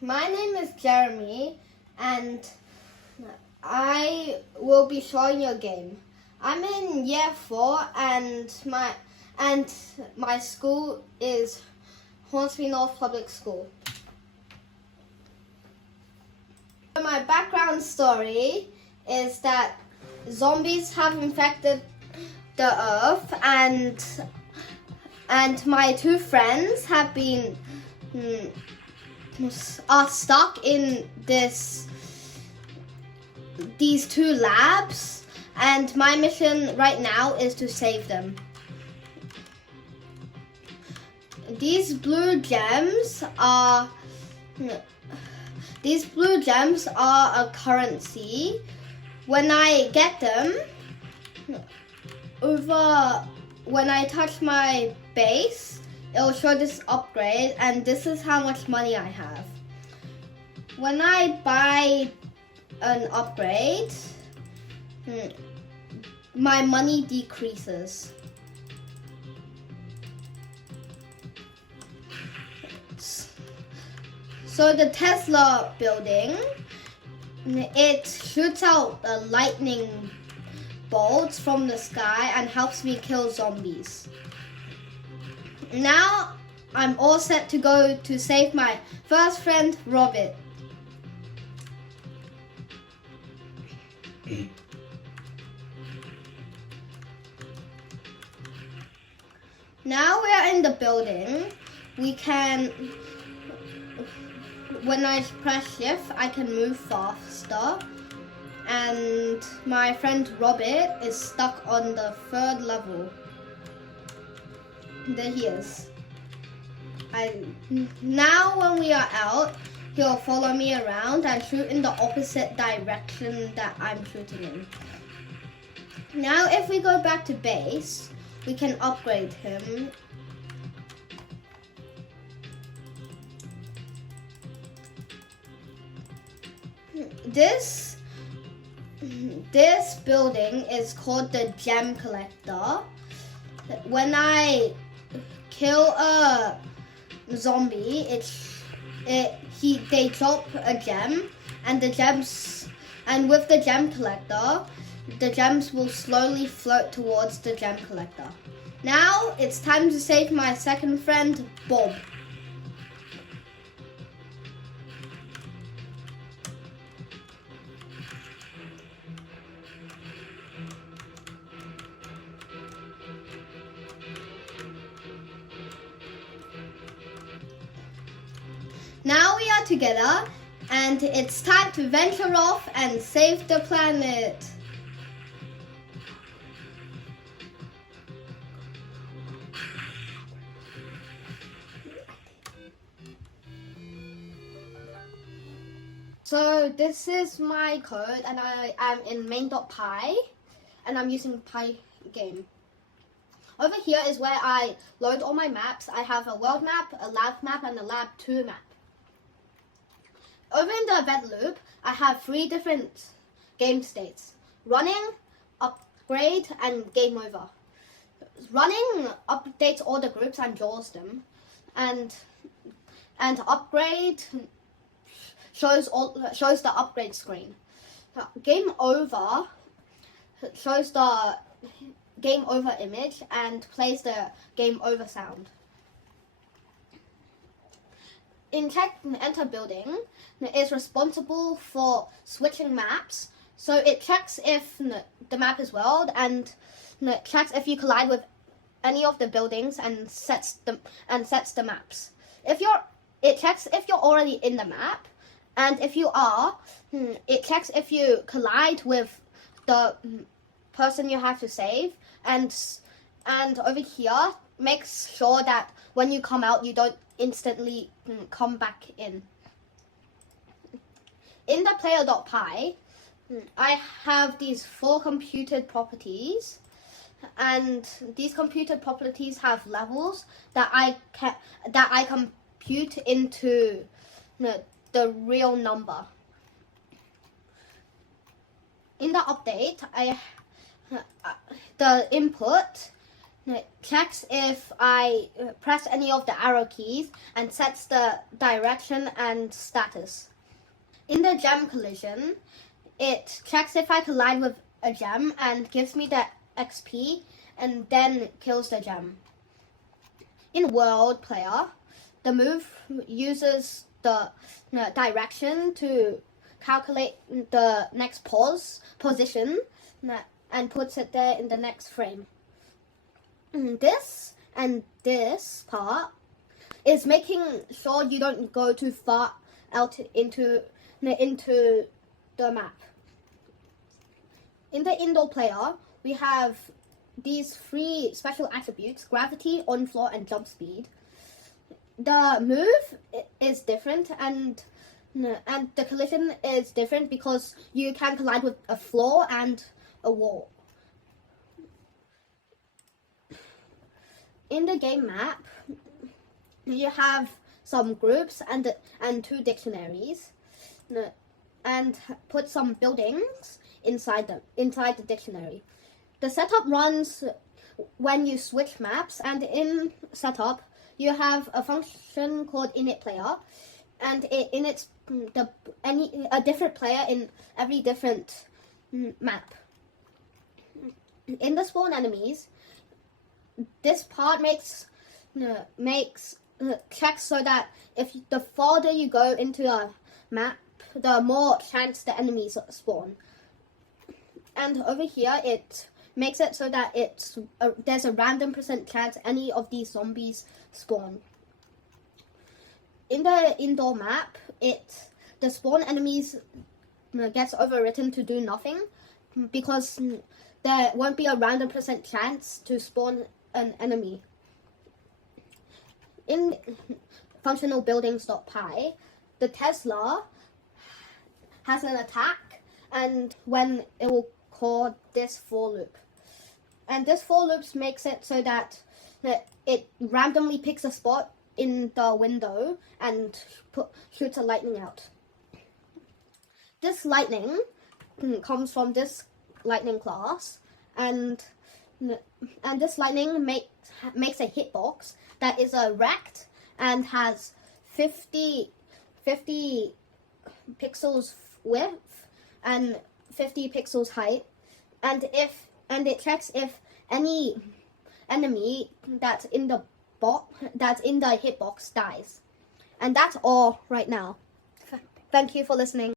My name is Jeremy and I will be showing you a game. I'm in year 4 and my school is Hornsby North Public School. My background story is that zombies have infected the earth and my two friends have been are stuck in these two labs, and my mission right now is to save them. These blue gems are a currency. When I get them, when I touch my base, it will show this upgrade, and this is how much money I have. When I buy an upgrade, my money decreases. So the Tesla building, it shoots out lightning bolts from the sky and helps me kill zombies. Now I'm all set to go to save my first friend, Robert. Now we are in the building. When I press shift, I can move faster. And my friend Robert is stuck on the 3rd level. There he is. Now when we are out, he'll follow me around and shoot in the opposite direction that I'm shooting in. Now if we go back to base, we can upgrade him. This building is called the Gem Collector. When I kill a zombie, they drop a gem, and with the Gem Collector, the gems will slowly float towards the Gem Collector. Now it's time to save my second friend, Bob. Now we are together, and it's time to venture off and save the planet. So this is my code, and I am in main.py, and I'm using Pygame. Over here is where I load all my maps. I have a world map, a lab map, and a lab 2 map. Over in the event loop, I have 3 different game states: running, upgrade, and game over. Running updates all the groups and draws them, and upgrade shows the upgrade screen. Game over shows the game over image and plays the game over sound. In check enter building is responsible for switching maps. So it checks if the map is world, and checks if you collide with any of the buildings and sets the maps. It checks if you're already in the map, and if you are, it checks if you collide with the person you have to save, and over here makes sure that when you come out, you don't instantly come back in. In the player.py, I have these 4 computed properties, and these computed properties have levels that I compute into the real number. In the update, the input It checks if I press any of the arrow keys and sets the direction and status. In the gem collision, it checks if I collide with a gem and gives me the XP and then kills the gem. In World Player, the move uses the direction to calculate the next position and puts it there in the next frame. This and this part is making sure you don't go too far out into the map. In the indoor player, we have these 3 special attributes: gravity, on floor, and jump speed. The move is different and the collision is different because you can collide with a floor and a wall. In the game map, you have some groups and 2 dictionaries, and put some buildings inside the dictionary. The setup runs when you switch maps, and in setup you have a function called init player, and it inits a different player in every different map. In the spawn enemies, this part makes checks so that if the farther you go into a map, the more chance the enemies spawn. And over here, it makes it so that there's a random % chance any of these zombies spawn. In the indoor map, the spawn enemies gets overwritten to do nothing because there won't be a random % chance to spawn an enemy. In functional buildings.py, the Tesla has an attack, and when it will call this for loop. And this for loops makes it so that it randomly picks a spot in the window and shoots a lightning out. This lightning comes from this lightning class, and this lightning makes a hitbox that is erect and has 50 pixels width and 50 pixels height, and it checks if any enemy that's in the hitbox dies. And that's all right now. Thank you for listening.